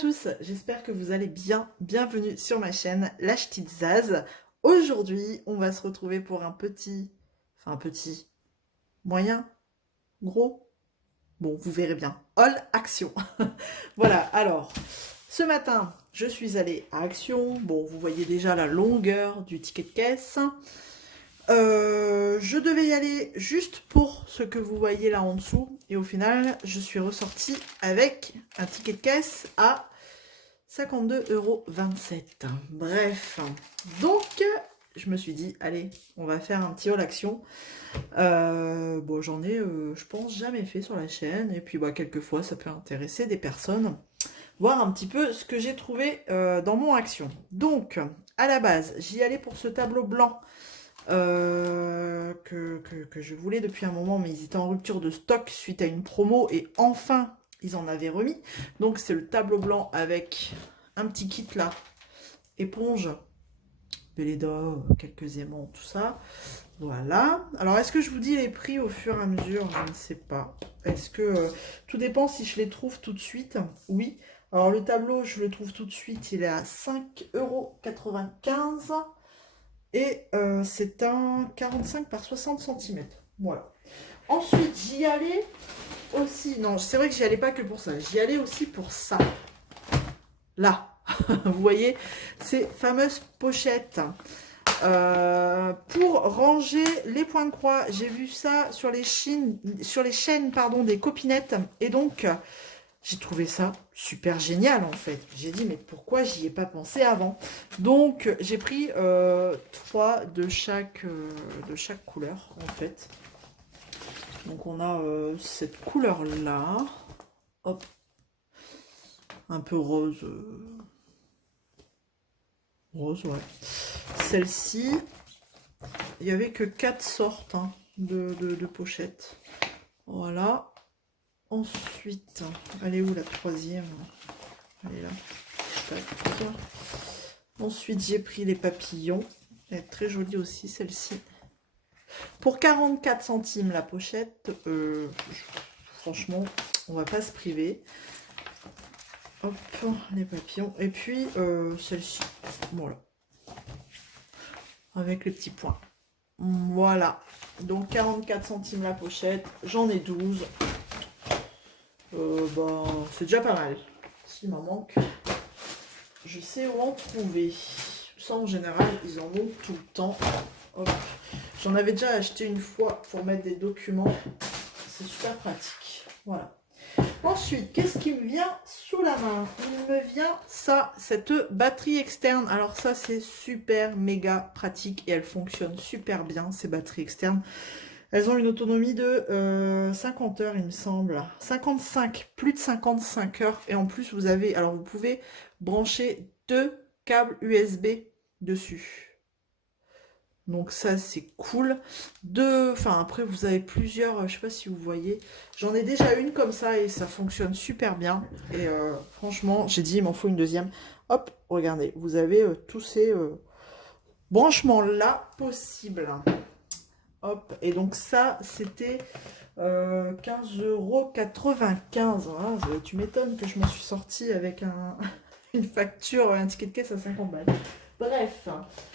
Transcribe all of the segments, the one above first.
tous, j'espère que vous allez bien. Bienvenue sur ma chaîne La Ch'tite Zaz. Aujourd'hui, on va se retrouver pour un petit, moyen, gros, bon, vous verrez bien. All Action. Voilà, alors, ce matin, je suis allée à Action. Bon, vous voyez déjà la longueur du ticket de caisse. Je devais y aller juste pour ce que vous voyez là en dessous. Et au final, je suis ressortie avec un ticket de caisse à 52,27 €. Bref, donc je me suis dit, allez, on va faire un petit haul action. Bon, j'en ai, je pense, jamais fait sur la chaîne. Et puis, bah, quelquefois, ça peut intéresser des personnes. Voir un petit peu ce que j'ai trouvé dans mon action. Donc, à la base, j'y allais pour ce tableau blanc que je voulais depuis un moment, mais ils étaient en rupture de stock suite à une promo. Et enfin, ils en avaient remis. Donc, c'est le tableau blanc avec un petit kit là, éponge, Velleda, quelques aimants, tout ça. Voilà. Alors, est-ce que je vous dis les prix au fur et à mesure? Je ne sais pas. Est-ce que tout dépend si je les trouve tout de suite? Oui. Alors, le tableau, je le trouve tout de suite. Il est à 5,95 € et c'est un 45 par 60 cm. Voilà. Ensuite, j'y allais aussi. Non, c'est vrai que j'y allais pas que pour ça. J'y allais aussi pour ça. Là. Vous voyez, ces fameuses pochettes pour ranger les points de croix. J'ai vu ça sur les chaînes pardon, des copinettes. Et donc, j'ai trouvé ça super génial en fait. J'ai dit, mais pourquoi j'y ai pas pensé avant? Donc, j'ai pris 3 de chaque couleur en fait. Donc, on a cette couleur-là. Hop. Un peu rose. Rose, ouais. Celle-ci, il n'y avait que 4 sortes hein, de pochettes. Voilà. Ensuite, elle est où la troisième? Elle est là. Tac. Ensuite, j'ai pris les papillons. Elle est très jolie aussi, celle-ci. Pour 44 centimes la pochette, franchement, on va pas se priver. Hop, les papillons. Et puis, celle-ci. Voilà. Avec les petits points. Voilà. Donc, 44 centimes la pochette. J'en ai 12. Bah, c'est déjà pas mal. S'il m'en manque, je sais où en trouver. Ça, en général, ils en ont tout le temps. J'en avais déjà acheté une fois pour mettre des documents. C'est super pratique. Voilà. Ensuite, qu'est-ce qui me vient sous la main? Il me vient ça, cette batterie externe. Alors ça, c'est super méga pratique et elle fonctionne super bien, ces batteries externes. Elles ont une autonomie de 50 heures, il me semble. 55, plus de 55 heures. Et en plus, vous avez, alors vous pouvez brancher 2 câbles USB dessus. Donc ça, c'est cool. Enfin, après, vous avez plusieurs, je sais pas si vous voyez. J'en ai déjà une comme ça et ça fonctionne super bien. Et franchement, j'ai dit, il m'en faut une deuxième. Hop, regardez, vous avez tous ces branchements-là possibles. Hop, et donc ça, c'était 15,95 €. Hein. Tu m'étonnes que je m'en suis sortie avec une facture, un ticket de caisse à 50 balles. Bref.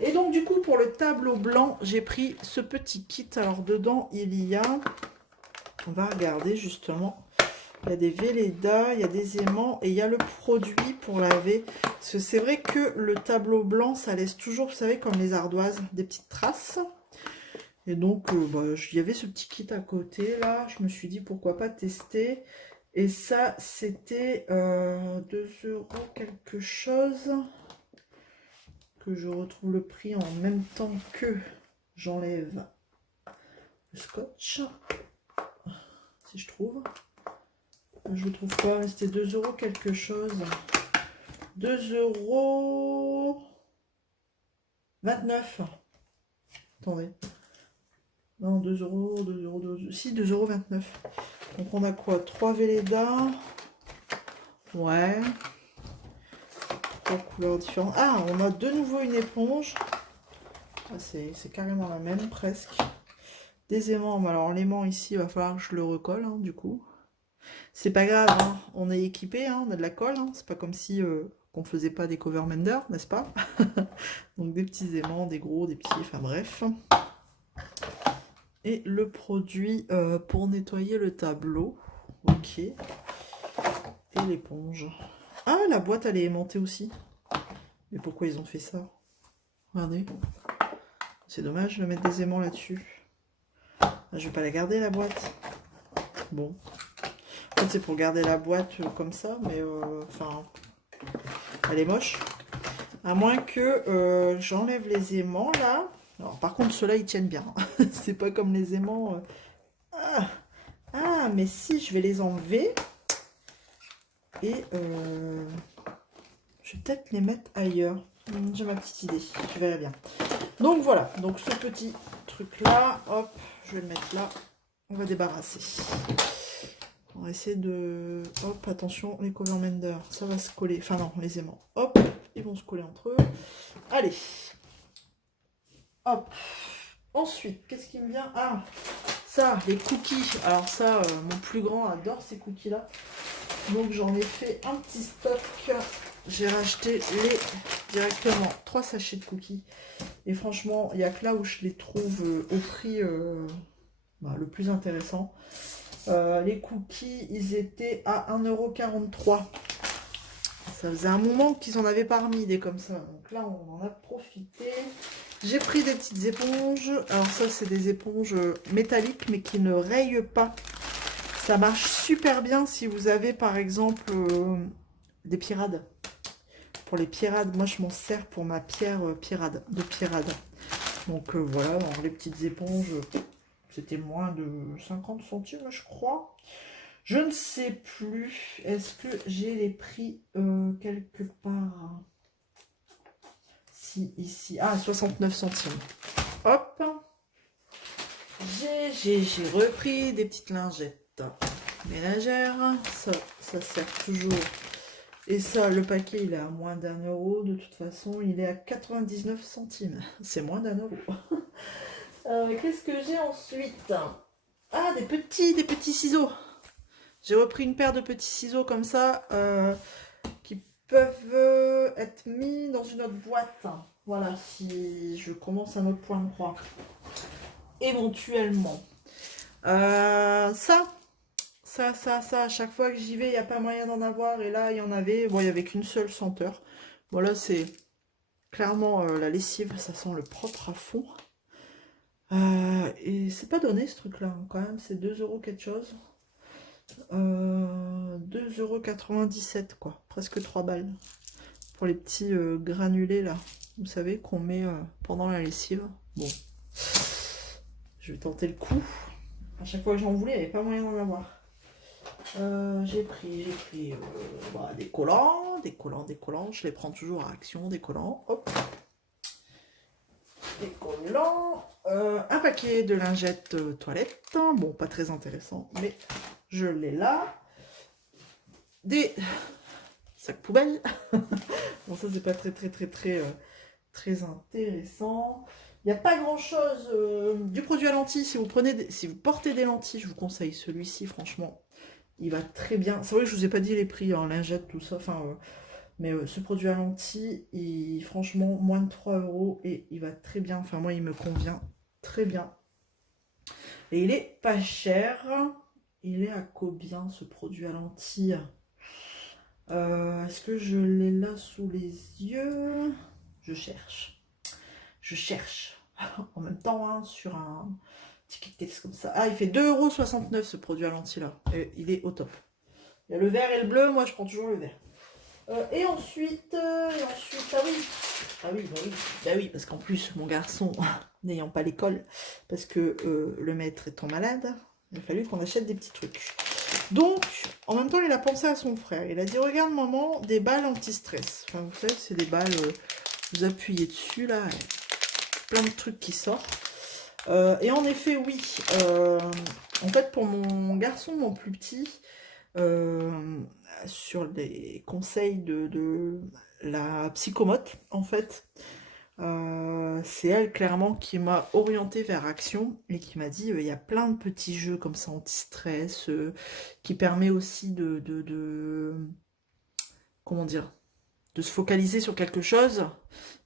Et donc, du coup, pour le tableau blanc, j'ai pris ce petit kit. Alors, dedans, il y a... On va regarder, justement. Il y a des Velleda, il y a des aimants et il y a le produit pour laver. Parce que c'est vrai que le tableau blanc, ça laisse toujours, vous savez, comme les ardoises, des petites traces. Et donc, bah, il y avait ce petit kit à côté, là. Je me suis dit, pourquoi pas tester. Et ça, c'était 2 € quelque chose. Que je retrouve le prix en même temps que j'enlève le scotch. Si je trouve. Je ne trouve pas, mais c'était 2 € quelque chose. 2,29 €. Attendez. Non, 2 €, 2 €, 2 €. Si, 2,29 €. Donc on a quoi? 3 Velleda. Ouais. 3 couleurs différentes. Ah, on a de nouveau une éponge. Ah, c'est carrément la même, presque. Des aimants. Alors l'aimant ici, il va falloir que je le recolle, hein, du coup. C'est pas grave, hein. On est équipé, hein, on a de la colle, hein. C'est pas comme si qu'on faisait pas des cover mender, n'est-ce pas? Donc des petits aimants, des gros, des petits, enfin bref. Et le produit pour nettoyer le tableau. Ok. Et l'éponge. Ah, la boîte, elle est aimantée aussi. Mais pourquoi ils ont fait ça? Regardez. C'est dommage de mettre des aimants là-dessus. Ah, je vais pas la garder, la boîte. Bon. En fait, c'est pour garder la boîte comme ça, mais enfin, elle est moche. À moins que j'enlève les aimants, là. Alors, par contre, ceux-là, ils tiennent bien. C'est pas comme les aimants... Ah, ah, mais si, je vais les enlever. Et je vais peut-être les mettre ailleurs. J'ai ma petite idée, tu verras bien. Donc voilà, donc ce petit truc là, hop, je vais le mettre là. On va débarrasser. On va essayer de... Hop, attention, les cover mender, ça va se coller. Enfin non, les aimants. Hop, ils vont se coller entre eux. Allez. Hop. Ensuite, qu'est-ce qui me vient? Ah, ça, les cookies. Alors ça, mon plus grand adore ces cookies-là. Donc j'en ai fait un petit stock. J'ai racheté directement 3 sachets de cookies. Et franchement, il n'y a que là où je les trouve au prix le plus intéressant. Les cookies, ils étaient à 1,43 €. Ça faisait un moment qu'ils en avaient pas remis des comme ça. Donc là, on en a profité. J'ai pris des petites éponges. Alors ça, c'est des éponges métalliques, mais qui ne rayent pas. Ça marche super bien si vous avez, par exemple, des pierrades. Pour les pierrades, moi, je m'en sers pour ma pierre de pierrade. Donc voilà, alors, les petites éponges, c'était moins de 50 centimes, je crois. Je ne sais plus. Est-ce que j'ai les prix quelque part? Si, ici. Ah, 69 centimes. Hop. J'ai repris des petites lingettes ménagères. Ça sert toujours. Et ça, le paquet, il est à moins d'1 €. De toute façon, il est à 99 centimes. C'est moins d'1 €. Qu'est-ce que j'ai ensuite? Ah, des petits ciseaux. J'ai repris une paire de petits ciseaux comme ça, qui peuvent être mis dans une autre boîte. Voilà, si je commence un autre point de croix. Éventuellement. Ça, à chaque fois que j'y vais, il n'y a pas moyen d'en avoir. Et là, il y en avait. Bon, il n'y avait qu'une seule senteur. Voilà, c'est clairement la lessive. Ça sent le propre à fond. Et c'est pas donné ce truc-là, hein, quand même. C'est 2 € quelque chose. 2,97 € quoi. Presque 3 balles. Pour les petits granulés là. Vous savez, qu'on met pendant la lessive. Bon. Je vais tenter le coup. À chaque fois que j'en voulais, il n'y avait pas moyen d'en avoir. J'ai pris des collants, je les prends toujours à Action, des collants, hop, des collants, un paquet de lingettes toilettes, bon pas très intéressant, mais je l'ai là, des sacs poubelles, bon ça c'est pas très intéressant. Il n'y a pas grand chose du produit à lentilles. Si vous portez des lentilles, je vous conseille celui-ci, franchement. Il va très bien. C'est vrai que je vous ai pas dit les prix en lingettes, tout ça. Enfin, mais ce produit à lentilles, franchement, moins de 3 € et il va très bien. Enfin, moi, il me convient très bien. Et il est pas cher. Il est à combien ce produit à lentilles? Est-ce que je l'ai là sous les yeux? Je cherche. En même temps, hein, sur un ticket texte comme ça. Ah, il fait 2,69 € ce produit à lentilles là. Et il est au top. Il y a le vert et le bleu, moi je prends toujours le vert. Et ensuite, ah oui, parce qu'en plus, mon garçon, n'ayant pas l'école, parce que le maître étant malade, il a fallu qu'on achète des petits trucs. Donc, en même temps, il a pensé à son frère. Il a dit, regarde maman, des balles anti-stress. Enfin, vous savez, c'est des balles, vous appuyez dessus, là, plein de trucs qui sortent. Et en effet, oui, en fait, pour mon garçon, mon plus petit, sur les conseils de la psychomote, en fait, C'est elle clairement qui m'a orientée vers Action et qui m'a dit il y a plein de petits jeux comme ça anti-stress qui permet aussi comment dire, de se focaliser sur quelque chose.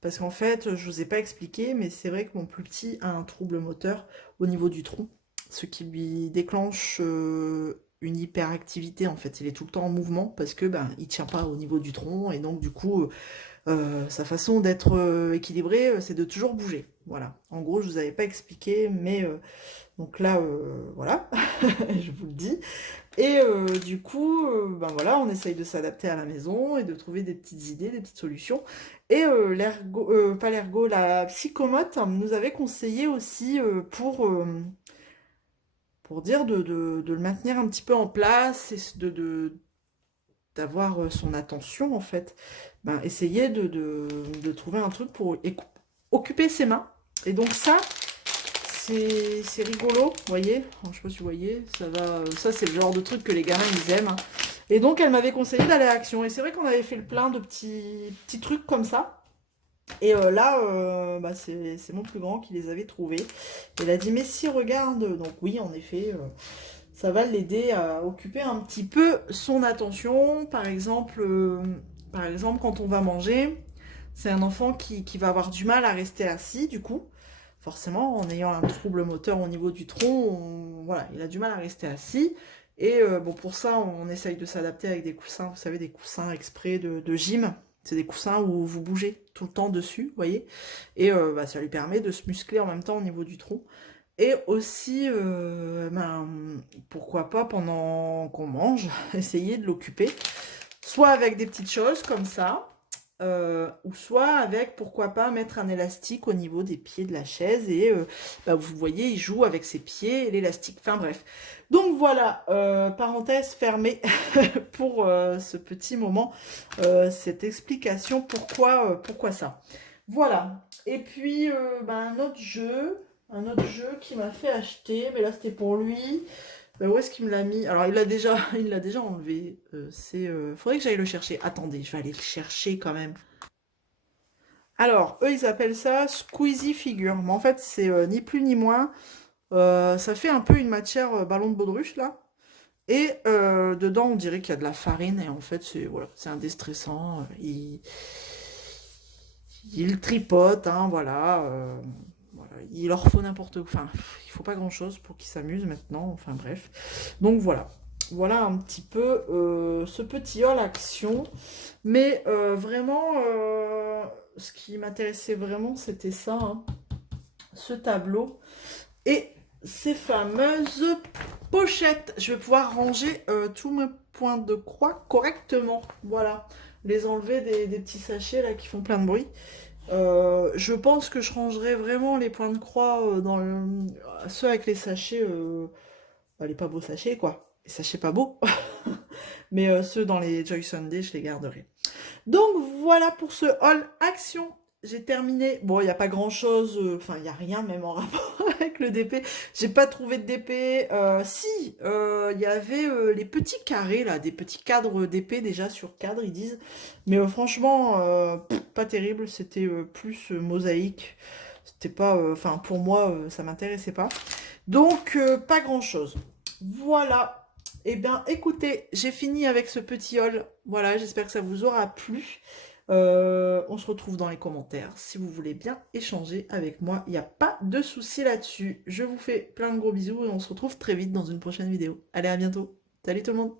Parce qu'en fait, je vous ai pas expliqué, mais c'est vrai que mon plus petit a un trouble moteur au niveau du tronc, ce qui lui déclenche une hyperactivité en fait. Il est tout le temps en mouvement parce que ben il tient pas au niveau du tronc et donc du coup sa façon d'être équilibré, c'est de toujours bouger. Voilà. En gros, je vous avais pas expliqué, mais donc là, voilà, je vous le dis. Et du coup, ben voilà, on essaye de s'adapter à la maison et de trouver des petites idées, des petites solutions. Et pas l'ergo, la psychomote nous avait conseillé aussi pour dire de le maintenir un petit peu en place et d'avoir son attention en fait. Ben, essayer de trouver un truc pour occuper ses mains. Et donc ça, c'est rigolo, vous voyez, je sais pas si vous voyez, ça c'est le genre de truc que les gamins ils aiment. Et donc elle m'avait conseillé d'aller à Action. Et c'est vrai qu'on avait fait le plein de petits trucs comme ça. Et là, bah, c'est mon plus grand qui les avait trouvés. Elle a dit, mais si, regarde. Donc oui, en effet, ça va l'aider à occuper un petit peu son attention. Par exemple quand on va manger, c'est un enfant qui va avoir du mal à rester assis, du coup. Forcément, en ayant un trouble moteur au niveau du tronc, voilà, il a du mal à rester assis. Et bon, pour ça, on essaye de s'adapter avec des coussins, vous savez, des coussins exprès de gym. C'est des coussins où vous bougez tout le temps dessus, vous voyez. Et bah, ça lui permet de se muscler en même temps au niveau du tronc. Et aussi, ben, pourquoi pas, pendant qu'on mange, essayer de l'occuper. Soit avec des petites choses comme ça, ou soit avec, pourquoi pas, mettre un élastique au niveau des pieds de la chaise et bah, vous voyez, il joue avec ses pieds et l'élastique. Enfin bref. Donc voilà, parenthèse fermée pour ce petit moment, cette explication pourquoi ça. Voilà. Et puis ben, un autre jeu qui m'a fait acheter, mais là c'était pour lui. Où est-ce qu'il me l'a mis? Alors, il l'a déjà enlevé. Faudrait que j'aille le chercher. Attendez, je vais aller le chercher quand même. Alors, eux, ils appellent ça Squeezie Figure. Mais en fait, c'est ni plus ni moins. Ça fait un peu une matière ballon de baudruche, là. Et dedans, on dirait qu'il y a de la farine. Et en fait, c'est voilà, c'est un déstressant. Il tripote, hein, voilà. Voilà. Il leur faut n'importe quoi. Enfin, il faut pas grand-chose pour qu'ils s'amusent maintenant. Enfin, bref. Donc, voilà. Voilà un petit peu ce petit haul action. Mais vraiment, ce qui m'intéressait vraiment, c'était ça, hein, ce tableau. Et ces fameuses pochettes. Je vais pouvoir ranger tous mes points de croix correctement. Voilà. Les enlever des petits sachets là qui font plein de bruit. Je pense que je rangerai vraiment les points de croix ceux avec les sachets, les pas beaux sachets quoi. Les sachets pas beaux. Mais ceux dans les Joy Sunday, je les garderai. Donc voilà pour ce haul action. J'ai terminé. Bon, il n'y a pas grand chose. Enfin, il n'y a rien même en rapport avec le DP. J'ai pas trouvé de DP. Si, il y avait les petits carrés là, des petits cadres DP déjà sur cadre, ils disent. Mais franchement, pas terrible. C'était plus mosaïque. C'était pas. Enfin, pour moi, ça m'intéressait pas. Donc, pas grand chose. Voilà. Eh bien, écoutez, j'ai fini avec ce petit haul. Voilà, j'espère que ça vous aura plu. On se retrouve dans les commentaires si vous voulez bien échanger avec moi. Il n'y a pas de souci là-dessus. Je vous fais plein de gros bisous et on se retrouve très vite dans une prochaine vidéo. Allez, à bientôt. Salut tout le monde.